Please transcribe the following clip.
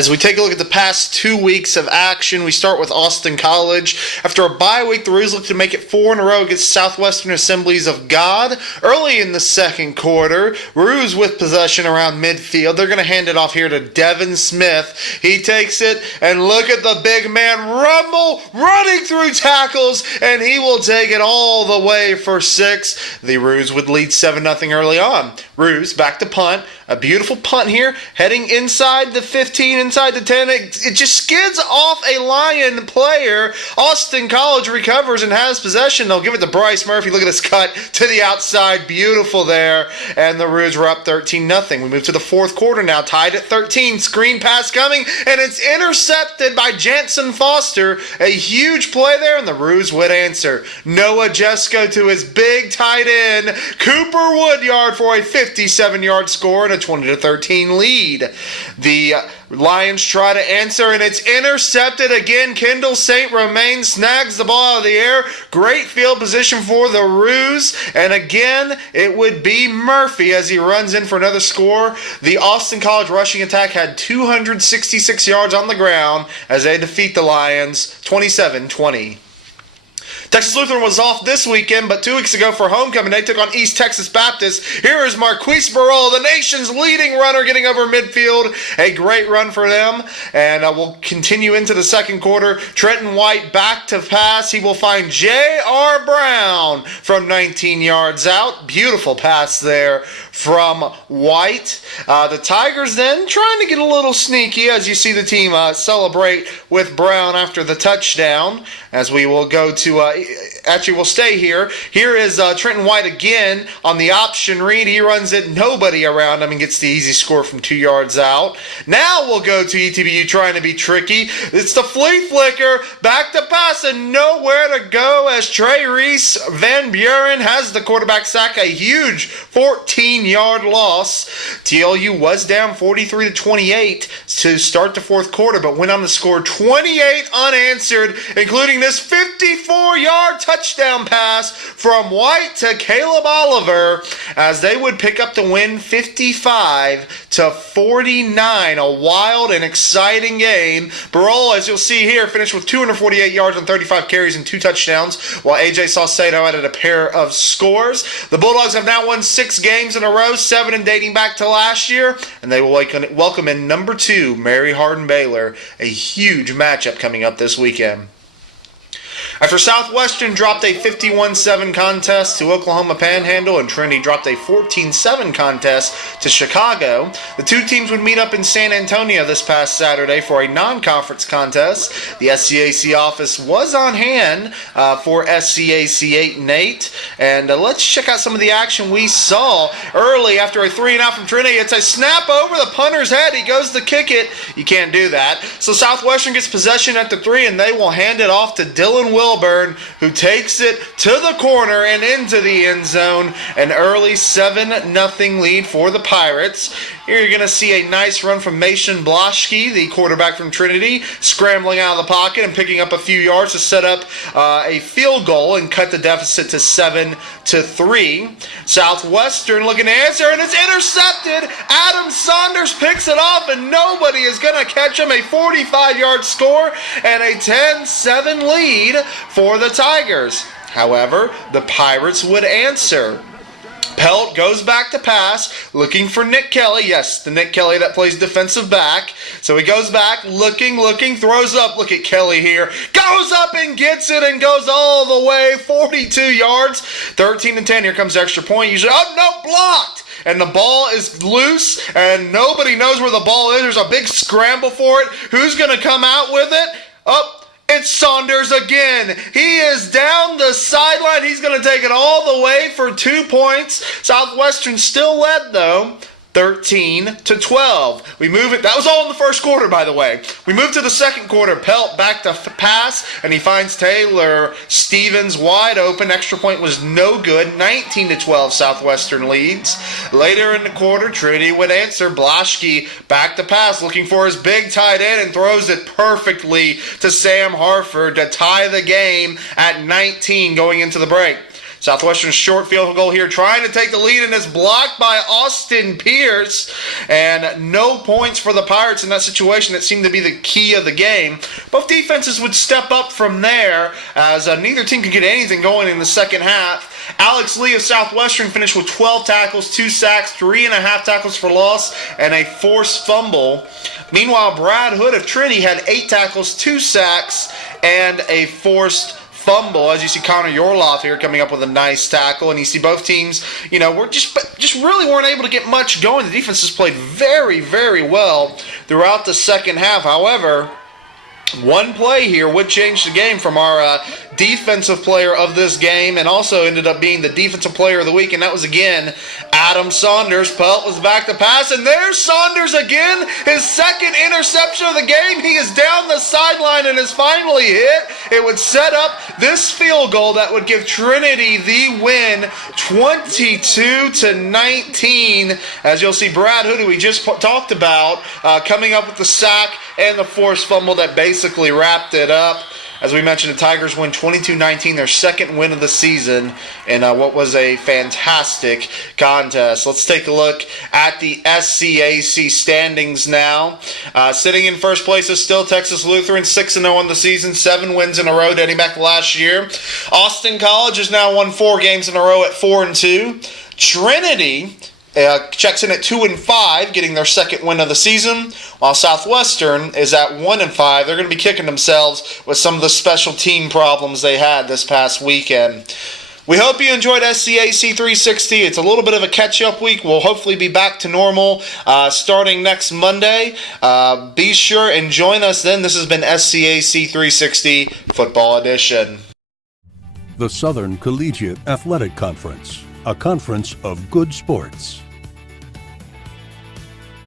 As we take a look at the past 2 weeks of action, we start with Austin College. After a bye week, the Roos look to make it 4 in a row against Southwestern Assemblies of God. Early in the second quarter, Roos with possession around midfield. They're going to hand it off here to Devin Smith. He takes it, and look at the big man rumble, running through tackles, and he will take it all the way for 6. The Roos would lead 7-0 early on. Roos back to punt. A beautiful punt here, heading inside the 15, inside the 10. It just skids off a Lion player. Austin College recovers and has possession. They'll give it to Bryce Murphy. Look at this cut to the outside. Beautiful there. And the Roos were up 13-0. We move to the fourth quarter now, tied at 13. Screen pass coming, and it's intercepted by Jansen Foster. A huge play there, and the Roos would answer. Noah Jesko to his big tight end, Cooper Woodyard, for a 57-yard score and a 20-13 lead. The Lions try to answer, and it's intercepted again. Kendall St. Romain snags the ball out of the air. Great field position for the Roos, and again it would be Murphy as he runs in for another score. The Austin College rushing attack had 266 yards on the ground as they defeat the Lions 27-20. Texas Lutheran was off this weekend, but 2 weeks ago for homecoming, they took on East Texas Baptist. Here is Marquise Burrell, the nation's leading runner, getting over midfield. A great run for them, and we'll continue into the second quarter. Trenton White back to pass. He will find J.R. Brown from 19 yards out. Beautiful pass there from White. The Tigers then trying to get a little sneaky as you see the team celebrate with Brown after the touchdown. As we will go to, we'll stay here. Here is Trenton White again on the option read. He runs it, nobody around him, and gets the easy score from 2 yards out. Now we'll go to ETBU trying to be tricky. It's the flea flicker, back to pass, and nowhere to go as Trey Reese Van Buren has the quarterback sack. A huge 14-yard loss. TLU was down 43-28 to start the fourth quarter, but went on to score 28 unanswered, including this 54-yard touchdown pass from White to Caleb Oliver, as they would pick up the win 55-49. A wild and exciting game. Burrell, as you'll see here, finished with 248 yards on 35 carries and 2 touchdowns, while AJ Saucedo added a pair of scores. The Bulldogs have now won 6 games in a row, 7 in dating back to last year, and they will welcome in number 2, Mary Hardin Baylor. A huge matchup coming up this weekend. After Southwestern dropped a 51-7 contest to Oklahoma Panhandle and Trinity dropped a 14-7 contest to Chicago, the two teams would meet up in San Antonio this past Saturday for a non-conference contest. The SCAC office was on hand for SCAC 8 and 8, and let's check out some of the action we saw early. After a 3-and-out from Trinity, it's a snap over the punter's head. He goes to kick it. You can't do that. So Southwestern gets possession at the 3, and they will hand it off to Dylan Wilburn, who takes it to the corner and into the end zone. An early 7-0 lead for the Pirates. Here you're going to see a nice run from Mason Bloschke, the quarterback from Trinity, scrambling out of the pocket and picking up a few yards to set up a field goal and cut the deficit to 7-3. Southwestern looking to answer, and it's intercepted. Adam Saunders picks it off, and nobody is going to catch him. A 45-yard score and a 10-7 lead for the Tigers. However, the Pirates would answer. Pelt goes back to pass, looking for Nick Kelly. Yes, the Nick Kelly that plays defensive back. So he goes back, looking, throws up. Look at Kelly here. Goes up and gets it and goes all the way 42 yards. 13-10. Here comes the extra point. Usually, oh, no, blocked. And the ball is loose, and nobody knows where the ball is. There's a big scramble for it. Who's going to come out with it? Oh, it's Saunders again. He is down the sideline. He's going to take it all the way for 2 points. Southwestern still led, though, 13-12. We move it. That was all in the first quarter, by the way. We move to the second quarter. Pelt back to pass, and he finds Taylor Stevens wide open. Extra point was no good. 19-12 Southwestern leads. Later in the quarter, Trinity would answer. Bloschke back to pass, looking for his big tight end, and throws it perfectly to Sam Harford to tie the game at 19 going into the break. Southwestern's short field goal here, trying to take the lead, and it's blocked by Austin Pierce. And no points for the Pirates in that situation. That seemed to be the key of the game. Both defenses would step up from there, as neither team could get anything going in the second half. Alex Lee of Southwestern finished with 12 tackles, 2 sacks, 3.5 tackles for loss, and a forced fumble. Meanwhile, Brad Hood of Trinity had 8 tackles, 2 sacks, and a forced fumble. As you see, Connor Yorloff here coming up with a nice tackle, and you see both teams, were just really weren't able to get much going. The defenses played very, very well throughout the second half. However, one play here would change the game from our defensive player of this game, and also ended up being the defensive player of the week, and that was again Adam Saunders. Pelt was back to pass, and there's Saunders again, his second interception of the game. He is down the sideline and is finally hit. It would set up this field goal that would give Trinity the win, 22-19. As you'll see, Brad Hood, who we just talked about, coming up with the sack and the forced fumble that basically wrapped it up. As we mentioned, the Tigers win 22-19, their second win of the season in what was a fantastic contest. Let's take a look at the SCAC standings now. Sitting in first place is still Texas Lutheran, 6-0 on the season, 7 wins in a row dating back to last year. Austin College has now won 4 games in a row at 4-2. Trinity checks in at 2-5, getting their second win of the season, while Southwestern is at 1-5. They're going to be kicking themselves with some of the special team problems they had this past weekend. We hope you enjoyed SCAC 360. It's a little bit of a catch-up week. We'll hopefully be back to normal starting next Monday. Be sure and join us then. This has been SCAC 360 Football Edition. The Southern Collegiate Athletic Conference, a conference of good sports.